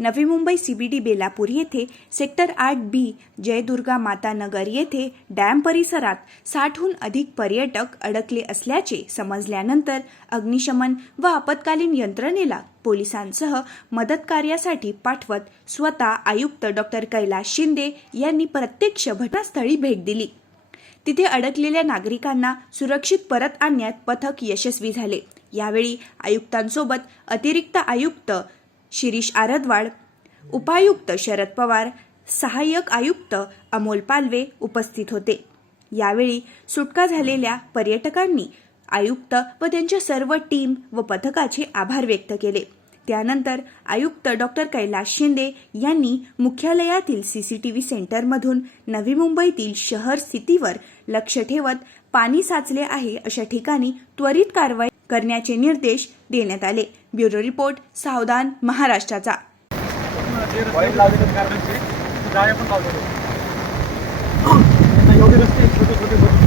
Navi Mumbai CBD Belapur येथे sector आठ बी जयदुर्गा माता नगर येथे डॅम परिसरात साठहून अधिक पर्यटक अडकले असल्याचे समजल्यानंतर अग्निशमन व आपत्कालीन यंत्रणेला पोलिसांसह मदत कार्यासाठी पाठवत स्वतः आयुक्त डॉक्टर कैलास शिंदे यांनी प्रत्यक्ष घटनास्थळी भेट दिली. तिथे अडकलेल्या नागरिकांना सुरक्षित परत आणण्यात पथक यशस्वी झाले. यावेळी आयुक्तांसोबत अतिरिक्त आयुक्त शिरीष आरदवाड उपायुक्त शरद पवार सहाय्यक आयुक्त अमोल पालवे उपस्थित होते. यावेळी सुटका झालेल्या पर्यटकांनी आयुक्त व त्यांच्या सर्व टीम व पथकाचे आभार व्यक्त केले. त्यानंतर आयुक्त डॉक्टर कैलास शिंदे यांनी मुख्यालयातील सीसीटीव्ही सेंटरमधून नवी मुंबईतील शहर स्थितीवर लक्ष ठेवत पाणी साचले आहे अशा ठिकाणी त्वरित कारवाई करण्याचे निर्देश देण्यात आले. ब्युरो रिपोर्ट सावधान महाराष्ट्राचा. योग्य रस्ते छोटे छोटे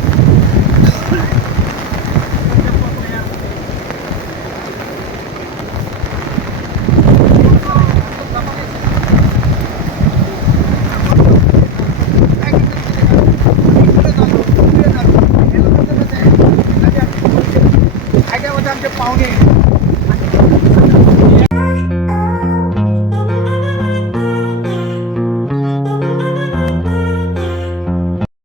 个包呢